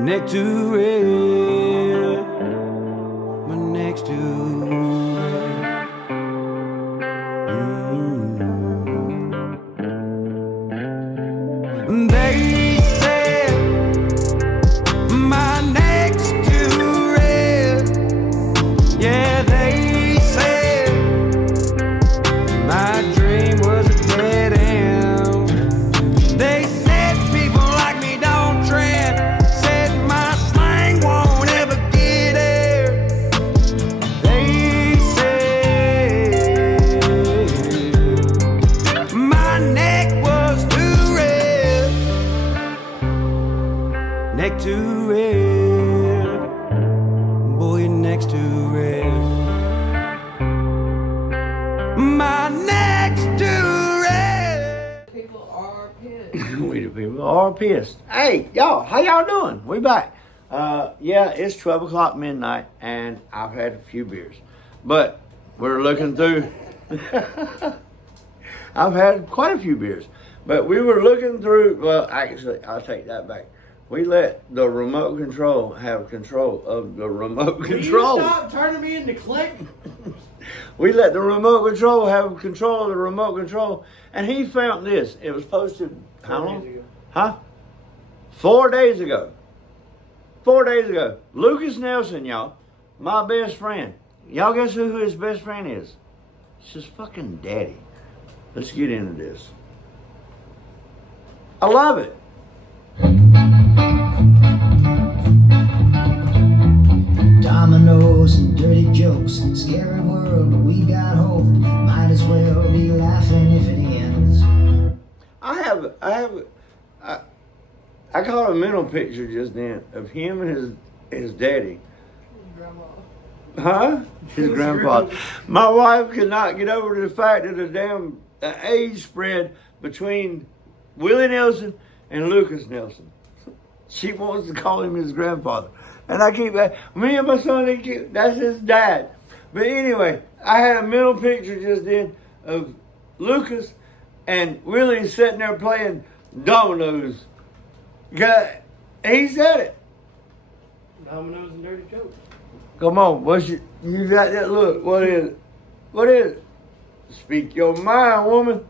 neck to red, my neck's too red. They said my neck's too red. Yeah, they said my dream was a dead end. They said people like me don't trend. Said my slang won't ever get there. They said my neck was too red. Neck too red. Boy, your neck's too red. My neck's too red. People are pissed. We the people are pissed. Hey, y'all, how y'all doing? We back. Yeah, it's 12 o'clock midnight, and I've had a few beers. But we're looking through. I've had quite a few beers. But we were looking through, well, actually, I'll take that back. We let the remote control have control of the remote control. Will you stop turning me into Click? We let the remote control have control of the remote control, and he found this. It was posted how 4 long? days ago. Huh? 4 days ago. 4 days ago. Lukas Nelson, y'all, my best friend. Y'all guess who his best friend is? It's his fucking daddy. Let's get into this. I love it. Dominoes and dirty jokes, scary world, but we got hope. Might as well be laughing if it ends. I caught a mental picture just then of him and his daddy. Grandma. Huh? His grandfather. My wife could not get over the fact that the age spread between Willie Nelson and Lukas Nelson. She wants to call him his grandfather. And I keep, me and my son, that's his dad. But anyway, I had a mental picture just then of Lukas and Willie sitting there playing dominoes. He said it. Dominoes and dirty jokes. Come on, you got that look. What is it? What is it? Speak your mind, woman.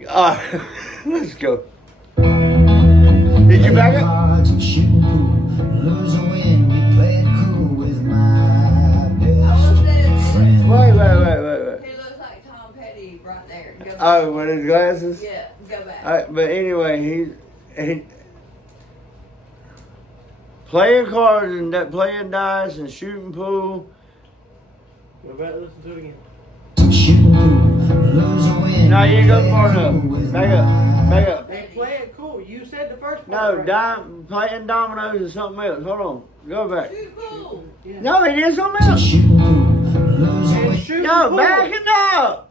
Go. Let's go. Did you back up? Cards and shooting pool, lose or win, we play it cool with my best friend. Wait. He looks like Tom Petty right there. Go back. Oh, with his glasses? Yeah, go back. But anyway, he playing cards and playing dice and shooting pool. Go back and listen to it again. Shooting pool, lose or win. No, you ain't go far play it enough. cool with Back my up. Back up. They play it cool. You said the first No, part. Right? playing dominoes is something else. Hold on. Go back. Shoot pool. Yeah. No, he did something else. Shooting pool, lose or And win. shooting No, pool. back it up.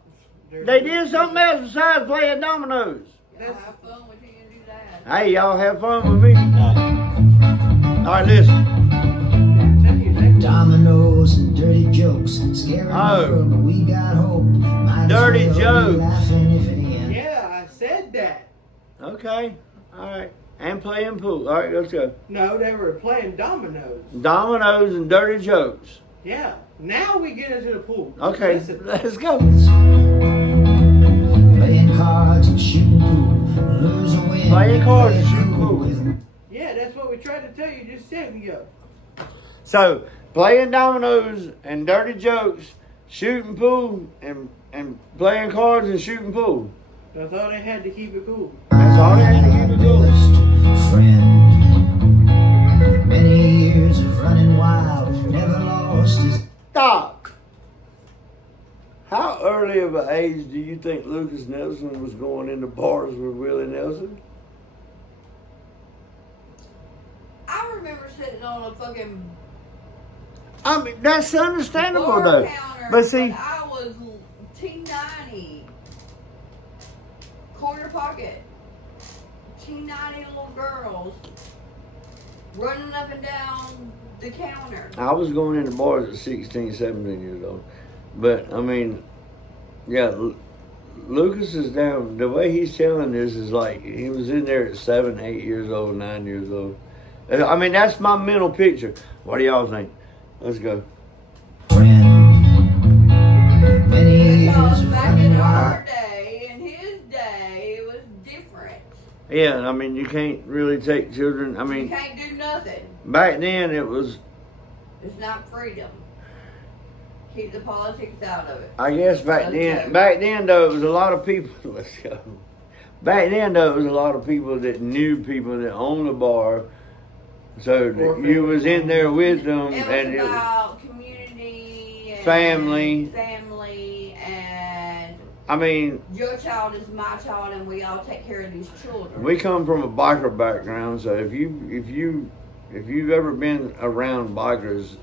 There's- They did something else besides playing dominoes. Y'all have fun with you and do that. Hey, y'all have fun with me. All right, listen. Dominoes and dirty jokes, scary Oh. world, but we got hope. Might as Dirty well be jokes. laughing if it ends. Yeah, I said that. Okay. All right. And playing pool. All right, let's go. No, they were playing dominoes. Dominoes and dirty jokes. Yeah. Now we get into the pool. Okay, Listen. let's go. Playing cards and shooting pool, lose or win. Playing cards and play it shooting cool pool. with Yeah, that's what we tried to tell you just a second ago. So, playing dominoes and dirty jokes, shooting pool, and playing cards and shooting pool. That's all they had to keep it cool. That's all they had to keep it cool. best friend. Many years of running wild, never lost his. Stop. How early of an age do you think Lukas Nelson was going into bars with Willie Nelson? I remember sitting on a fucking I mean, that's understandable bar though. counter But see, when I was T90. Corner pocket. T90 little girls running up and down the counter. I was going into bars at 16, 17 years old. But, I mean, yeah, Lucas is down. The way he's telling this is like he was in there at 7, 8 years old, 9 years old. I mean, that's my mental picture. What do y'all think? Let's go. Friend, many Because years of back in running our wild. day, in his day, it was different. Yeah, I mean, you can't really take children. I You mean, can't do nothing. back then it was. It's not freedom. Keep the politics out of it. I guess back Okay. then. Back then though, it was a lot of people. Let's go. Back then though, it was a lot of people that knew people that owned the bar. So Or you was in there with them, It was and it was about community and Family. and I mean, your child is my child, and we all take care of these children. we come from a biker background, so if you've ever been around bikers,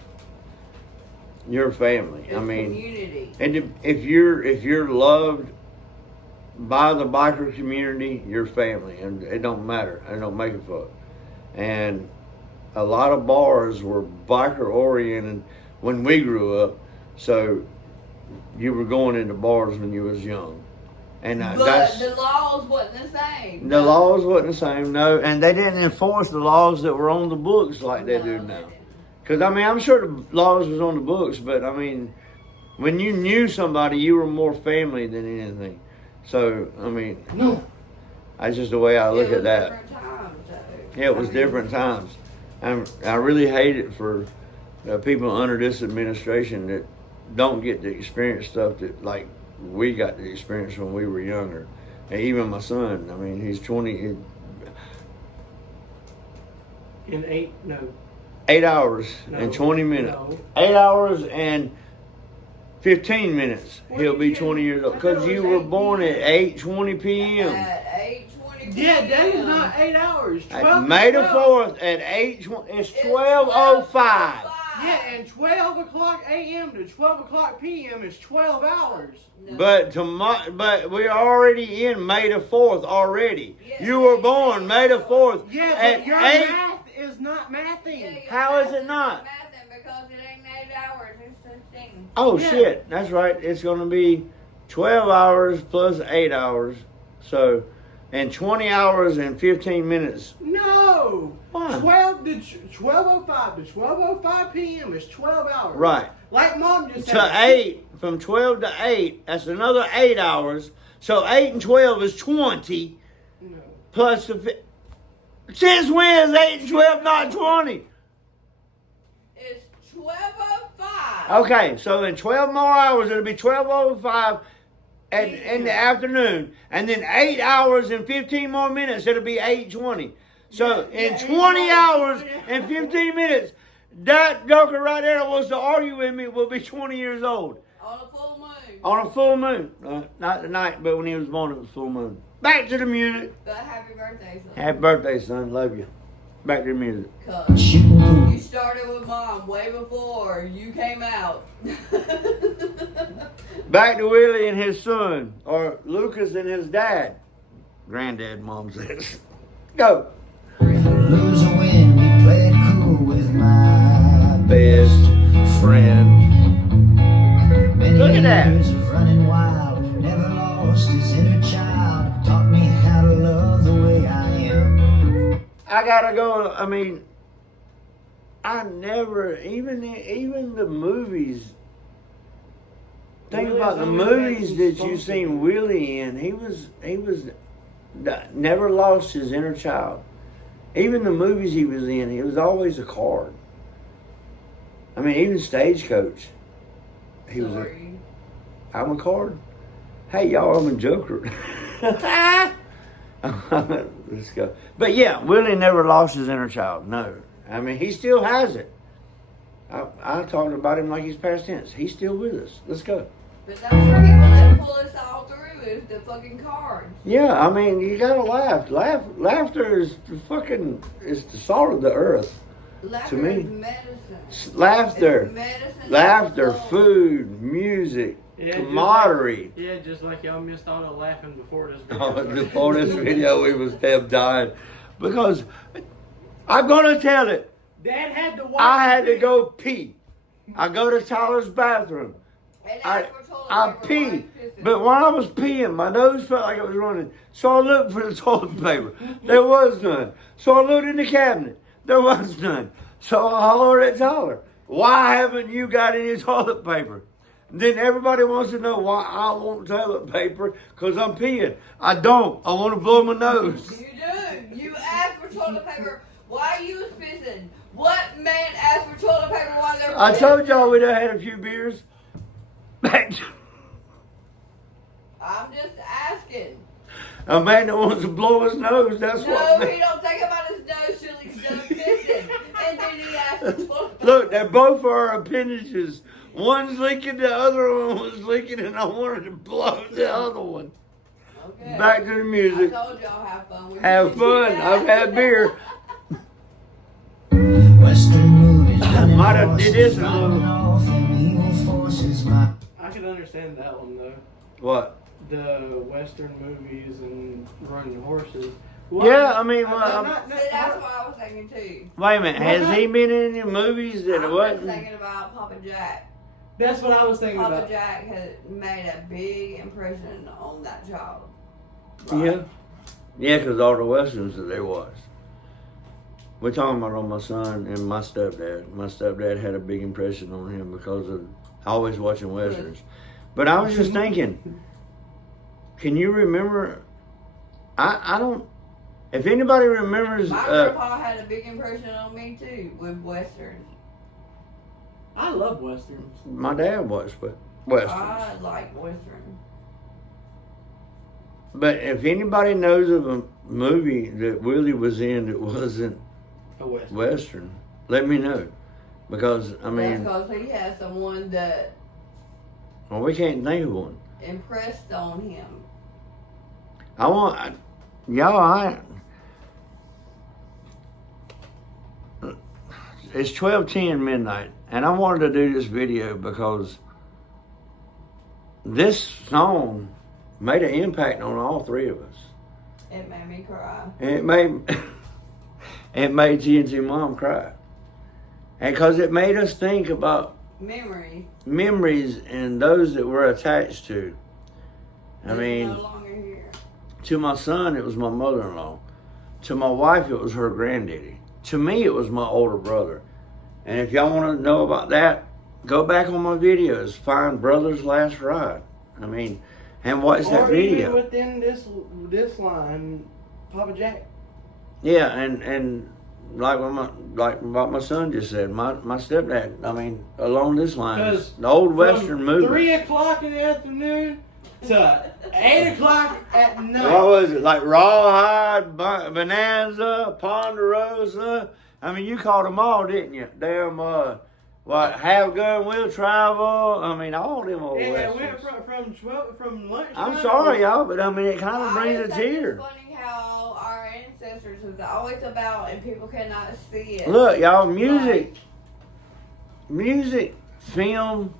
you're family. It's I mean, community. and if you're loved by the biker community, you're family, and it don't matter. It don't make a fuck. And a lot of bars were biker oriented when we grew up, so you were going into bars when you was young, and But that's. the laws wasn't the same. The laws wasn't the same, no, and they didn't enforce the laws that were on the books like they do No, now. didn't. Because, I mean, I'm sure the laws was on the books, but, I mean, when you knew somebody, you were more family than anything. So, I mean, that's just the way I look It was at that. different times, though. Yeah, it was I mean, different times. I really hate it for people under this administration that don't get to experience stuff that, like, we got to experience when we were younger. And even my son, I mean, he's 20, In 8 hours No, and 20 minutes. no. 8 hours and 15 minutes. What He'll did be you- 20 years old. I thought it Because you was were 8 born at p.m. 8:20 p.m. At 8:20. Yeah, that is not 8 hours. 12 At to May the 12. 4th at 8:20. It's It's 12:05. Yeah, and 12 o'clock a.m. to 12 o'clock p.m. is 12 hours. No. But we're already in May the 4th already. Yeah. You were born May the 4th Yeah, at but your 8. math is not mathing. Yeah, How is it not? Mathing because it ain't 8 hours. It's 15. Oh Yeah. shit, that's right. It's gonna be 12 hours plus 8 hours. So, and 20 hours and 15 minutes. No. Why? 12:05 to 12:05 p.m. is 12 hours. Right. Like Mom just said. To 8, from 12 to 8, that's another 8 hours. So 8 and 12 is 20 No. plus the. Since when is 8 and 12 not 20? It's 12:05. Okay, so in 12 more hours, it'll be 12:05 in the afternoon. And then 8 hours and 15 more minutes, it'll be 8:20. So in 20 hours and 15 minutes, that joker right there that wants to argue with me will be 20 years old. On a full moon. On a full moon. Not tonight, but when he was born, it was full moon. Back to the music. But happy birthday, son. Happy birthday, son. Love you. Back to the music. Cuz Shooting pool. you started with Mom way before you came out. Back to Willie and his son, or Lucas and his dad. Granddad, Mom says. Go. Lose or win, we play it cool with my Best friend. Many Look at that. years of running wild, never lost his inner child. Taught me how to love the way I am. I gotta go. I mean, I never even the movies. Think Willie's about the always movies acting that spunky. you've seen Willie in. He was never lost his inner child. Even the movies he was in, he was always a card. I mean, even Stagecoach. He was. Sorry. I'm a card. Hey y'all, I'm a joker. Let's go. But yeah, Willie never lost his inner child. No, I mean he still has it. I talked about him like he's past tense. He's still with us. Let's go. But that's where people that pull us all through is the fucking cards. Yeah, I mean you gotta laugh. Laughter is the salt of the earth. Laughter me. is medicine. Laughter, It's medicine to laughter, the soul. food, music, Yeah, camaraderie. Yeah, just like y'all missed all the laughing before this video. Oh, started. before this video, we was damn dying because I'm gonna tell it. Dad had to watch. I had to go pee. I go to Tyler's bathroom, And I ask for toilet I paper pee. while he's pissing. But while I was peeing, my nose felt like it was running. So I looked for the toilet paper. There was none. So I looked in the cabinet. There was none. So I hollered at Tyler, why haven't you got any toilet paper? Then everybody wants to know why I want toilet paper because I'm peeing. I don't. I want to blow my nose. You do. You ask for toilet paper while you was pissing. What man asked for toilet paper while they're pissing? I told y'all we done had a few beers. I'm just asking. A man that wants to blow his nose, that's what. No, he don't think about his nose till he's done pissing. And then he asks for toilet paper. Look, they're both our appendages. One's leaking, the other one was leaking, and I wanted to blow the other one. Okay. Back to the music. I told y'all have fun. We Have did fun. that. I've had beer. Western movies. Might have did this a little. Off them evil forces. My I could understand that one though. What? The Western movies and running horses. Yeah, I mean, well, See, that's what I was thinking too. wait a minute. Has he been in any movies that I was wasn't? thinking about Papa Jack. That's what I was thinking Papa about. Jack had made a big impression on that child. Yeah. Yeah, because all the westerns that there was. We're talking about on my son and my stepdad. My stepdad had a big impression on him because of always watching westerns. But I was just thinking, can you remember? I don't. If anybody remembers, My grandpa had a big impression on me too with westerns. I love westerns. my dad watched westerns. I like westerns. But if anybody knows of a movie that Willie was in that wasn't A western. Western, let me know. Because, I mean, That's because he had someone that well, we can't think of one. impressed on him. It's 12:10 midnight, and I wanted to do this video because this song made an impact on all three of us. It made me cry. And it made TNT Mom cry. And because it made us think about memories and those that we're attached to. I He's mean, no longer here. to my son, it was my mother-in-law. To my wife, it was her granddaddy. To me, it was my older brother. And if y'all want to know about that, go back on my videos, find Brother's Last Ride. I mean, and watch that Or even video. within this line, Papa Jack. Yeah, and like what my son just said, my stepdad. I mean, along this line, 'Cause the old Western From movie. 3 o'clock in the afternoon to 8 o'clock at night. What was it? Like Rawhide, Bonanza, Ponderosa. I mean, you caught them all, didn't you? Damn, what? Have Gun Will Travel. I mean, all them old And it westerns. went from lunch. I'm sorry, y'all, but I mean, it kind of brings a I just think tear. it's funny how our ancestors was always about, and people cannot see it. Look, y'all, music, film,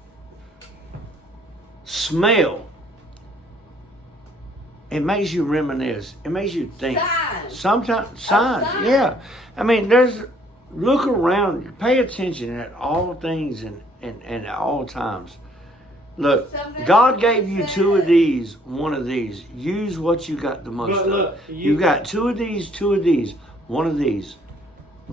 smell. It makes you reminisce. It makes you think. Signs. Sometimes signs, sign. yeah. I mean, look around, pay attention at all things and at all times. Look, Something God gave you said. two of these, one of these. Use what you got the most But of. look, You got two of these, one of these.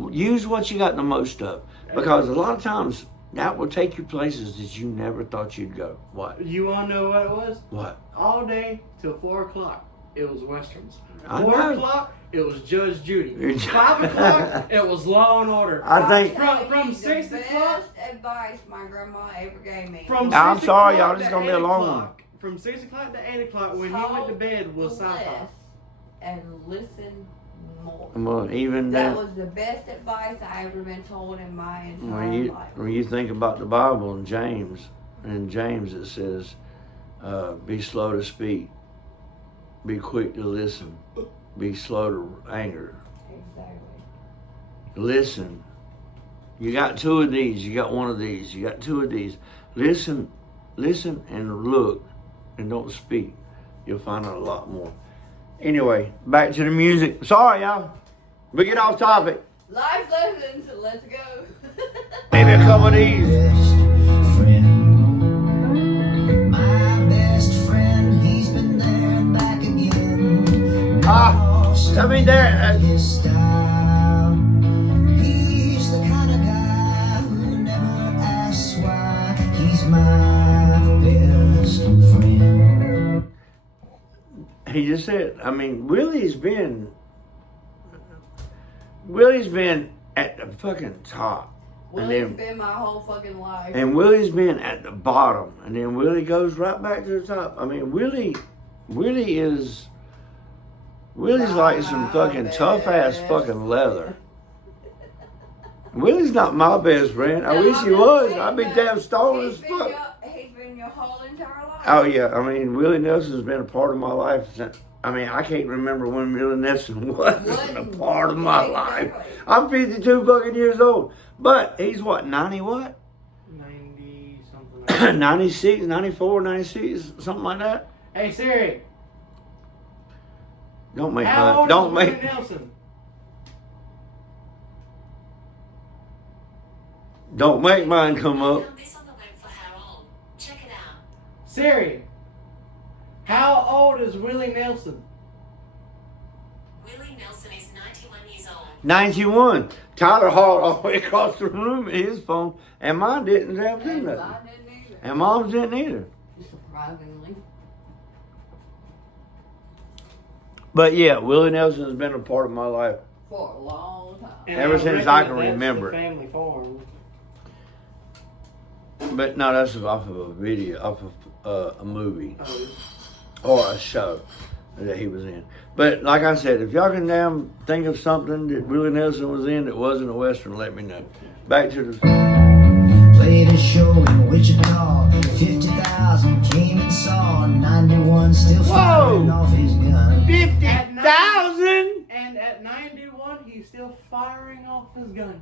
Use what you got the most of. Because a lot of times, that will take you places that you never thought you'd go. What? You want to know what it was? What? All day till 4 o'clock, it was westerns. I 4 know. o'clock, it was Judge Judy. It's- 5 o'clock, it was Law and Order. I think. From the 6 o'clock. best advice my grandma ever gave me. From I'm 6 sorry, o'clock y'all, this is to gonna be a 8 long one. o'clock. From 6 o'clock to 8 o'clock, when he went to bed, was sci-fi. less and listen more. Well, even That that. was the best advice I ever been told in my entire life. When you think about the Bible and James it says, be slow to speak, be quick to listen, be slow to anger. Exactly. Listen. You got two of these, you got one of these, you got two of these. Listen and look and don't speak. You'll find out a lot more. Anyway, back to the music. Sorry, y'all. We get off topic. Life lessons, let's go. Maybe a couple of these. best friend. I mean, there. his style. He's the kind of guy who never asks why. He's my best friend. He just said. I mean, Willie's been at the fucking top. Willie's been my whole fucking life. And Willie's been at the bottom, and then Willie goes right back to the top. I mean, Willie's like some fucking tough ass fucking leather. Willie's not my best friend. I wish he was. I'd be damn stoned as fuck. He's been your whole entire life. Oh yeah, I mean, Willie Nelson's been a part of my life since. I mean, I can't remember when Willie Nelson wasn't a part of my life. I'm 52 fucking years old. But he's what, 90 what? 90 something like that. 96, 94, 96, something like that. Hey Siri, Don't make how old don't is make Lukas Nelson? don't make mine come up. Found this on the web for Harold. Check it out. Siri, how old is Willie Nelson? Willie Nelson is 91 years old. 91. Tyler hauled all the way across the room in his phone, and mine didn't have to do And nothing. mine didn't either. And mom's didn't either. Surprisingly. But yeah, Willie Nelson has been a part of my life. For a long time. And Ever since reckon I can that's remember. the family farm. But no, that's off of a video, off of a movie Oh, or a show that he was in. But like I said, if y'all can damn think of something that Willie Nelson was in that wasn't a Western, let me know. Back to the... Played a show in Wichita. 50,000 came and saw. 91 still firing off his gun. 50,000? and at 91, he's still firing off his gun.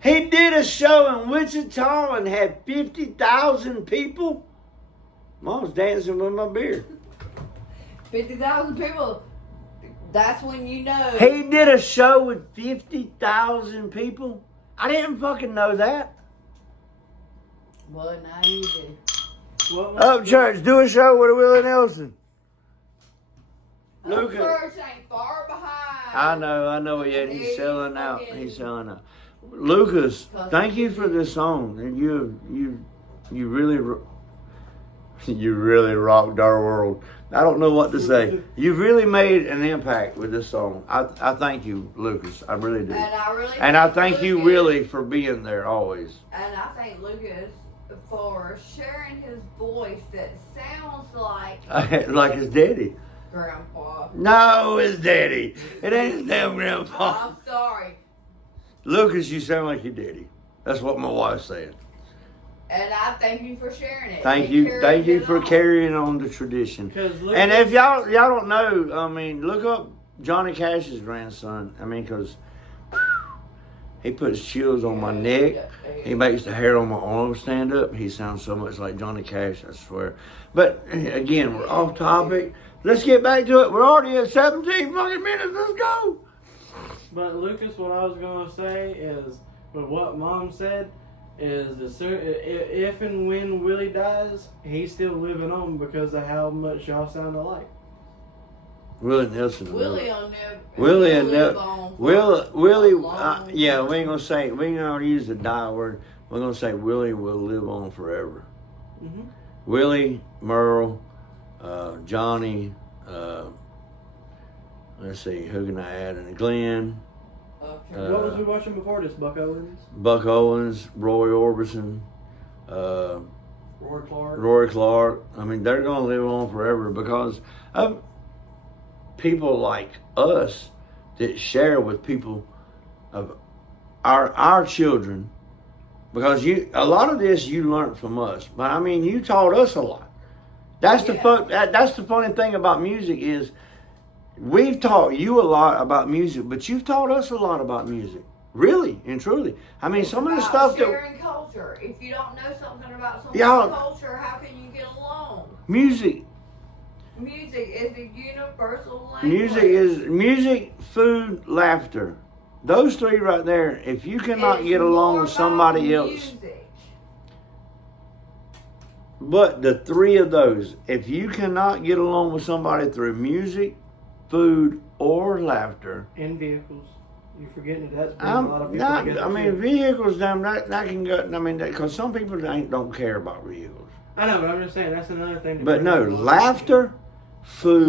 He did a show in Wichita and had 50,000 people? Mom's dancing with my beer. 50,000 people. That's when you know. He did a show with 50,000 people? I didn't fucking know that. Well, now you do. What Up church, do a show with Willie Nelson. Lukas. Church ain't far behind. I know, yet he's selling out. He's selling out. Lukas, thank you for this song. And you really rocked our world. I don't know what to say. You've really made an impact with this song. I thank you, Lukas. I really do. And I thank you, Lukas- Willie, for being there always. And I thank Lukas for sharing his voice that sounds like Like his daddy. Grandpa. No, his daddy. It ain't his damn grandpa. I'm sorry. Lukas, you sound like your daddy. That's what my wife said. And I thank you for sharing it. Thank and you carrying it for on. carrying on the tradition. And if y'all don't know, I mean, look up Johnny Cash's grandson. I mean, because he puts chills on my neck. He makes the hair on my arm stand up. He sounds so much like Johnny Cash, I swear. But again, we're off topic. Let's get back to it. We're already at 17 fucking minutes. Let's go. But Lukas, what I was gonna say is, with what Mom said, is as soon, if and when Willie dies, he's still living on because of how much y'all sound alike. Willie Nelson. Willie will never. Willie he'll and live Nel- on for Willie. a long Yeah, time. we ain't gonna say. We ain't gonna use the die word. We're gonna say Willie will live on forever. Mm-hmm. Willie, Merle, Johnny. Let's see, who can I add? And Glenn, What was we watching before this? Buck Owens, Buck Owens, Roy Orbison, Roy Clark. I mean, they're gonna live on forever because of people like us that share with people of our children. Because a lot of this you learned from us, but I mean, you taught us a lot. That's the that's the funny thing about music is we've taught you a lot about music, but you've taught us a lot about music. Really and truly. I mean, some of the stuff sharing culture. If you don't know something about someone's Y'all- culture, how can you get along? music Music is a universal language. music, food, laughter. Those three right there. If you cannot It's get along more with somebody about else, music. But the three of those, if you cannot get along with somebody through music, food, or laughter, And vehicles. You're forgetting that that's bringing a lot of people not. together. I mean, too. vehicles. Damn, that can go. I mean, because some people don't care about vehicles. I know, but I'm just saying that's another thing. But no, laughter, food.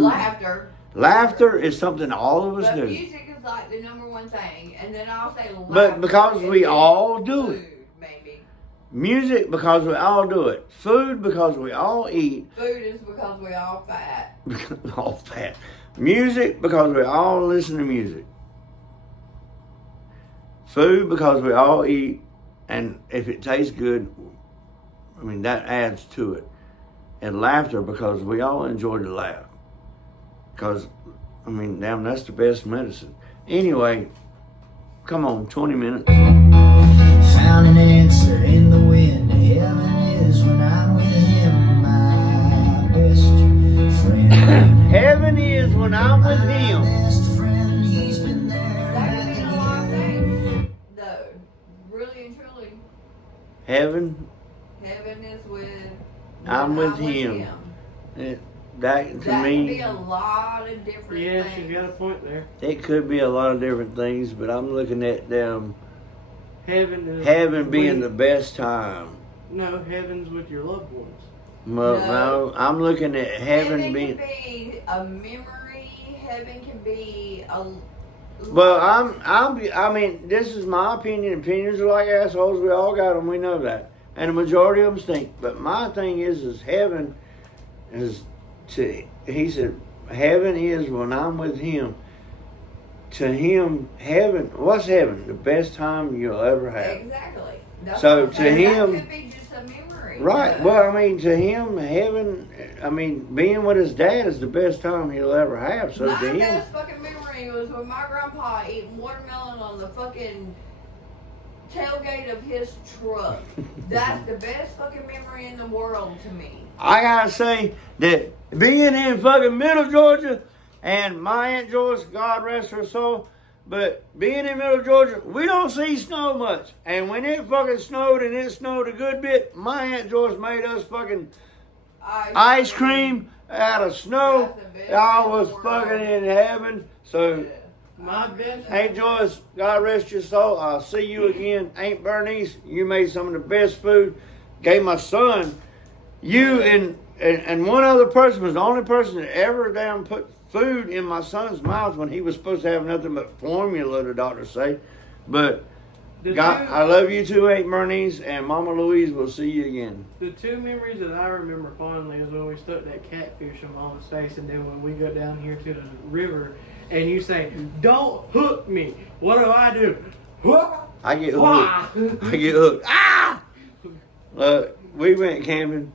Laughter. Is something all of us But do. music is like the #1 thing, and then I'll say laughter. But because and we then all do food, it. Maybe. Music because we all do it. Food because we all eat. Food is because we all fat. All fat. Music because we all listen to music. Food because we all eat, and if it tastes good, I mean that adds to it. And laughter because we all enjoy to laugh. Because, I mean, damn, that's the best medicine. Anyway, come on, 20 minutes. Found an answer in the wind. Heaven is when I'm with him, my best friend. Heaven is when I'm with My him. best friend, he's been there. That could mean a lot of things. Though, really and truly, Heaven, heaven is when I'm with him. That to That could me, be a lot of different Yes, things. you got a point there. it could be a lot of different things, but I'm looking at them Heaven is heaven being when- the best time. No, heaven's with your loved ones. Well, No. no, I'm looking at heaven being. can be a memory. Heaven can be a. Well, I mean, this is my opinion. Opinions are like assholes. We all got them. We know that, and the majority of them stink. But my thing is heaven is to. He said, heaven is when I'm with him. To him, heaven. What's heaven? The best time you'll ever have. Exactly. That's So, what I'm to saying. him- that could be just a memory. Right. but- Well, I mean, to him, heaven. I mean, being with his dad is the best time he'll ever have. So my to him, best fucking memory was when my grandpa eating watermelon on the fucking tailgate of his truck. That's the best fucking memory in the world to me. I gotta say that being in fucking Middle Georgia, and my Aunt Joyce, God rest her soul, but being in Middle Georgia, we don't see snow much. And when it fucking snowed, and it snowed a good bit, my Aunt Joyce made us fucking ice cream out of snow. That's the best I in the was world. fucking in heaven. So, My best. Aunt Joyce, God rest your soul. I'll see you again. Aunt Bernice, you made some of the best food. Gave my son, you and one other person was the only person that ever damn put food in my son's mouth when he was supposed to have nothing but formula, the doctors say. But The God, two- I love you too, Aunt Bernice, and Mama Louise. Will see you again. The two memories that I remember fondly is when we stuck that catfish on Mama's face, and then when we go down here to the river, and you say, "Don't hook me." What do? Hook. I get Wah! hooked. I get hooked. Ah! We went camping.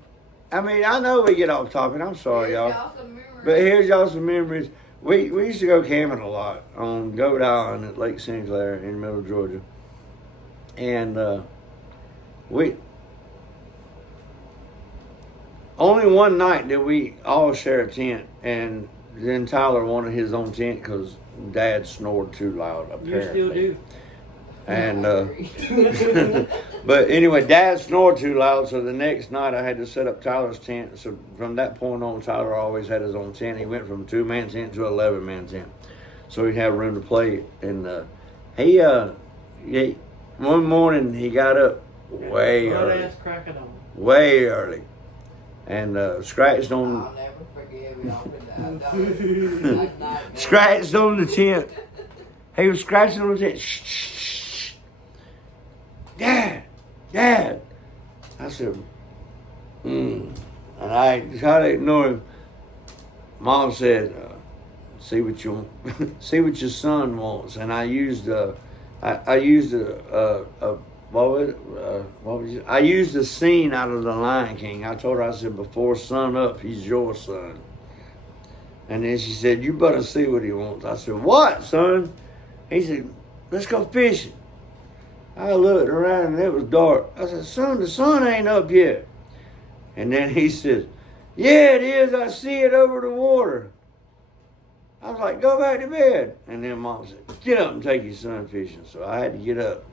I mean, I know we get off topic. I'm sorry, Here's y'all. some memories. But here's y'all some memories. We used to go camping a lot on Goat Island at Lake Sinclair in Middle Georgia. And we only one night did we all share a tent, and then Tyler wanted his own tent because Dad snored too loud, apparently. You still do. And but anyway, Dad snored too loud, so the next night I had to set up Tyler's tent. So from that point on, Tyler always had his own tent. He went from a 2-man tent to an 11-man tent, so he'd have room to play. And he one morning he got up way Blood early, ass cracking on. way early, and scratched on I'll never forgive y'all for that. scratched on the tent. He was scratching on the tent. Shh, shh, shh. Dad. I said, And I tried to ignore him. Mom said, see what your son wants. And I used I used the scene out of The Lion King. I told her, I said, before sun up, he's your son. And then she said, you better see what he wants. I said, what, son? He said, let's go fishing. I looked around and it was dark. I said, son, the sun ain't up yet. And then he said, yeah, it is. I see it over the water. I was like, go back to bed. And then Mom said, get up and take your son fishing. So I had to get up.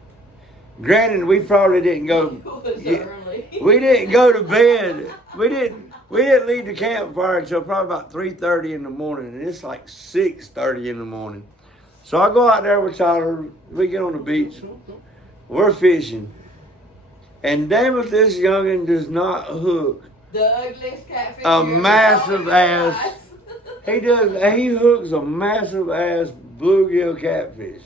Granted, we probably didn't go. It was Yeah, early. we didn't go to bed. We didn't leave the campfire until probably about 3:30 in the morning, and it's like 6:30 in the morning. So I go out there with Tyler. We get on the beach. We're fishing, and damn if this youngin' does not hook The ugliest catfish. a you ever massive saw in your ass. life. He does. He hooks a massive ass bluegill catfish,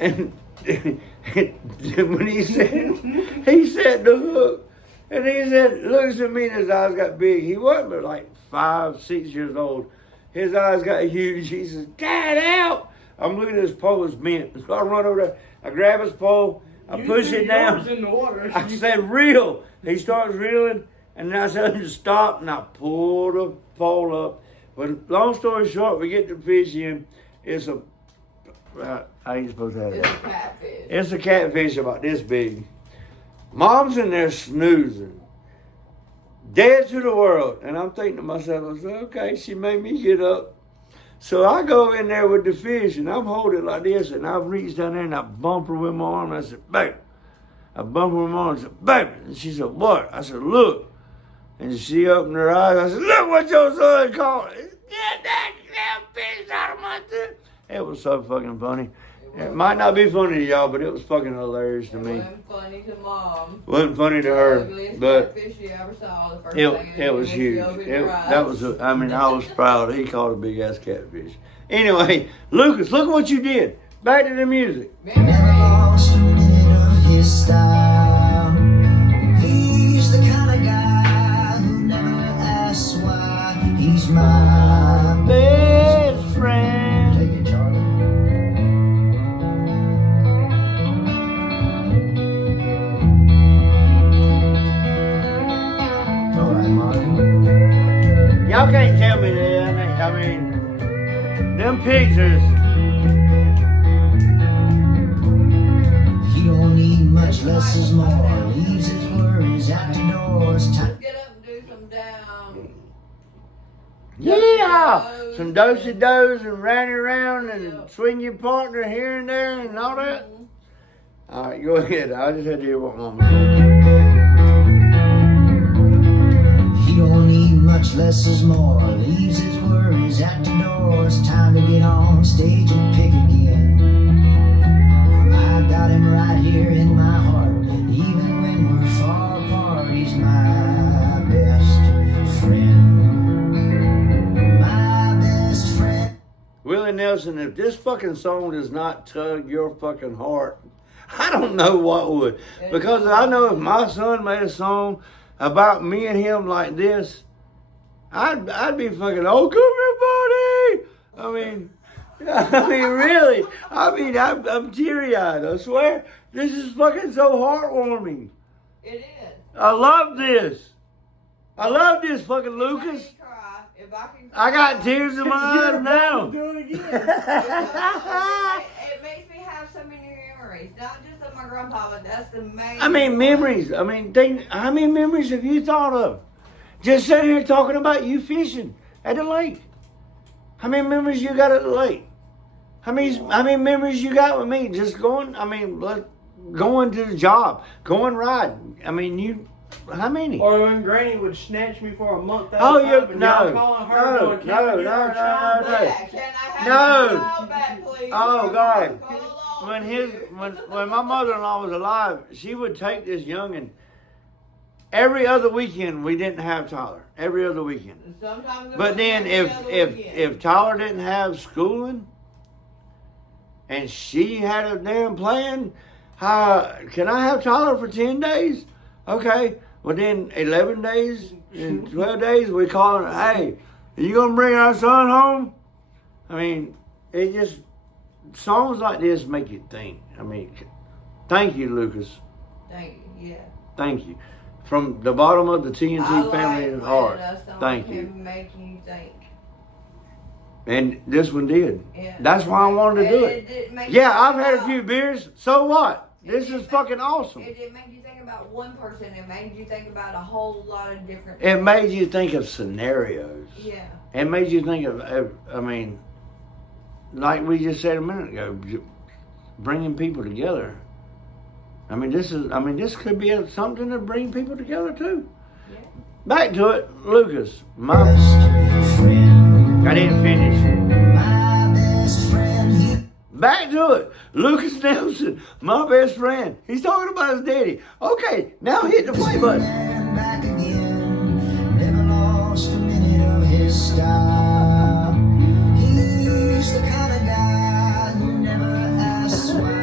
and when he said the hook, and he said, looks at me and his eyes got big. He wasn't but like 5, 6 years old. His eyes got huge. He says, "Dad, out!" I'm looking at his pole is bent. So I run over there. I grab his pole. I push it down. In the water. I said, "Reel." He starts reeling, and then I said him to stop, and I pull the pole up. But long story short, we get the fish in. It's a I ain't supposed to have It's a that. catfish. It's a catfish about this big. Mom's in there snoozing, dead to the world, and I'm thinking to myself, I said, "Okay, she made me get up." So I go in there with the fish, and I'm holding it like this, and I reach down there and I bump her with my arm. And I said, "Baby." I bump her with my arm and said, "Baby." And she said, "What?" I said, "Look." And she opened her eyes. I said, "Look what your son caught." Get that damn fish out of my tooth. It was so fucking funny. It might not be funny to y'all, but it was fucking hilarious to It me. wasn't funny to Mom. Wasn't funny to The her, ugliest but catfish you ever saw. The first it thing it was when she huge. opened her eyes. That was I mean, I was proud. He caught a big ass catfish. Anyway, Lucas, look what you did. Back to the music. Never lost a minute of his style. He's the kind of guy who never asks why. He's my Best friend. Take it, Charlie. All right, Marty. Y'all can't tell me that. I mean, them pictures. He don't need much, less is more. Leaves his worries at the door. It's time. Let's get up and do some down. Yeah, some do-si-dos and running around and swing your partner here and there and all that. All right, go ahead. I just had to hear what Mama said. He don't need much, less is more. Leaves his worries at the door. It's time to get on stage and pick again. I got him right here in my heart. Even when we're far apart, he's my best friend. My best friend. Willie Nelson, if this fucking song does not tug your fucking heart, I don't know what would. Because I know if my son made a song about me and him like this, I'd be fucking, "Oh, come here, buddy." I mean, really. I'm teary-eyed, I swear. This is fucking so heartwarming. It is. I love this. I love this fucking Lucas. If I can I got tears in my eyes now. Do it again. It makes me have so many memories. Not just of my grandpa, but that's the main. I mean, memories. I mean, how many memories have you thought of? Just sitting here talking about you fishing at the lake. How many memories you got at the lake? How many memories you got with me? Just going, going to the job, going riding. I mean, how many? Or when Granny would snatch me for a month. Oh, at a you time, and y'all calling her no, going, "Can we get our child no. back?" Can I have No. my child back, please? Oh, God. Call along. When my mother-in-law was alive, she would take this youngin'. Every other weekend we didn't have Tyler. Every other weekend. Sometimes it But was then every other weekend. if Tyler didn't have schooling and she had a damn plan, can I have Tyler for 10 days? Okay. Well then 11 days and 12 days we call her, "Hey, are you gonna bring our son home?" I mean, it just songs like this make you think. I mean, thank you, Lucas. Thank you. Yeah. Thank you. From the bottom of the TNT I Family like heart. when a song Thank can you. make you think. And this one did. Yeah. That's why I wanted to do And it. didn't make you Yeah, think I've had a about- few beers. So what? This didn't is fucking awesome. It didn't make you think about one person. It made you think about a whole lot of different. It made you think of scenarios. Yeah. It made you think of, I mean, like we just said a minute ago, bringing people together. I mean, this could be something to bring people together too. Yeah. Back to it, Lucas. My, Best friend, I didn't finish. my best friend, he Back to it, Lukas Nelson, my best friend. He's talking about his daddy. Okay, now hit the play button. and back again. Never lost a minute of his style. He's the kind of guy who never asks why.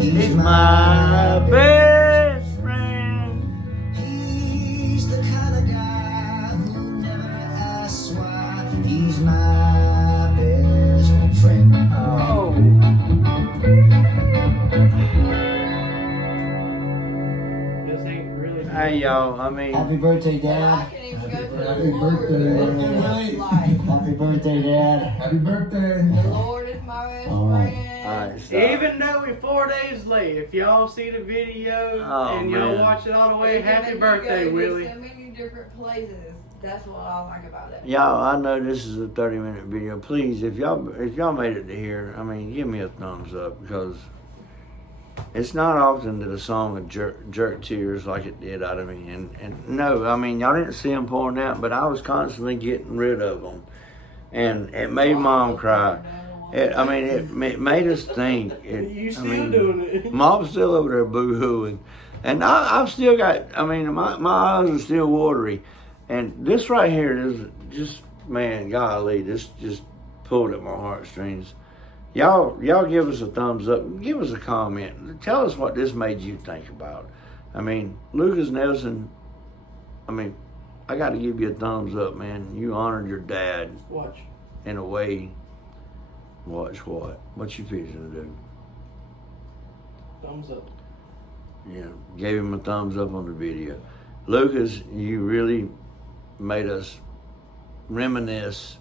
He's my best friend. He's the kind of guy who never asks why. He's my best friend. Oh. This ain't really. Hey y'all, I mean, Happy birthday, I Dad. can even go to Happy the Lord birthday. with Birthday, it. Like, Happy birthday, Dad. Happy birthday. the Lord is my best All right. friend. alright, stop. Even though we're 4 days late, if y'all see the video Oh, and y'all man. watch it all the way, Even happy if you birthday, go to Willie. So many different places. That's what I like about it. Y'all, I know this is a 30-minute video. Please, if y'all made it to here, I mean, give me a thumbs up because it's not often that a song would jerk tears like it did out of me. And no, I mean, y'all didn't see them pouring out, but I was constantly getting rid of them, and it made Mom cry. It made us think. You still doing it. Mom's still over there boo-hooing. And I've still got, I mean, my eyes are still watery. And this right here is just, man, golly, this just pulled at my heartstrings. Y'all give us a thumbs up. Give us a comment. Tell us what this made you think about. I mean, Lukas Nelson, I mean, I got to give you a thumbs up, man. You honored your dad Watch. in a way. Watch what? What you fixing to do? Thumbs up. Yeah, gave him a thumbs up on the video. Lukas, you really made us reminisce.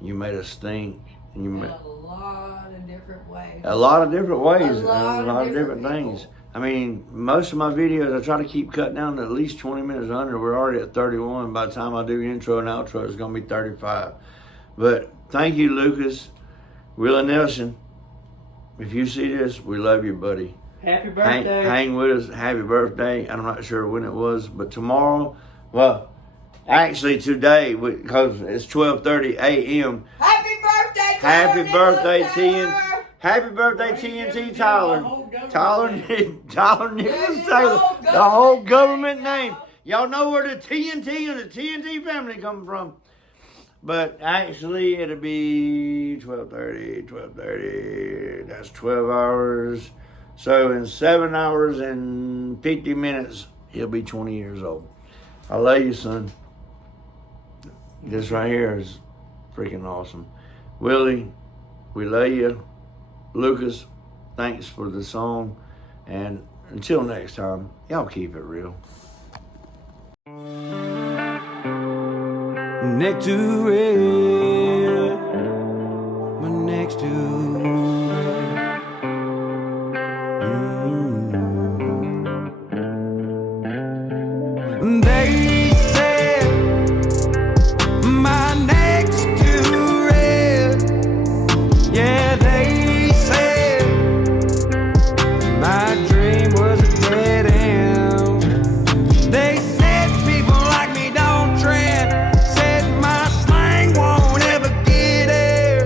You made us think. You In made a lot of different ways. a lot of different ways, A and lot a lot of of different different things. people. I mean, most of my videos, I try to keep cutting down to at least 20 minutes under. We're already at 31. By the time I do intro and outro, it's going to be 35. But thank you, Lukas. Willie Nelson, if you see this, we love you, buddy. Happy birthday. Hang with us. Happy birthday. I'm not sure when it was, but tomorrow, well, actually today, because it's 12:30 a.m. Happy birthday, Happy Tyler birthday, Nicholas TNT. Taylor. Happy birthday, TNT Tyler. Tyler Nicholas his Taylor. whole The whole government government name, name. Y'all know where the TNT and the TNT family come from. But actually, it'll be 12:30. That's 12 hours. So in 7 hours and 50 minutes, he'll be 20 years old. I love you, son. This right here is freaking awesome. Willie, we love you. Lukas, thanks for the song. And until next time, y'all keep it real. Next to it, my next to it. They said my next to it. Yeah, they said my dream was a dead end. They said people like me don't trend. Said my slang won't ever get there.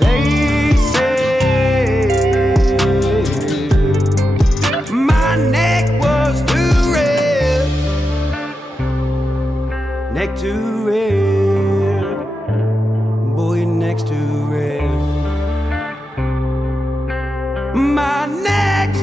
They said my neck was too red. Neck too red. Boy, your neck's too red. My neck's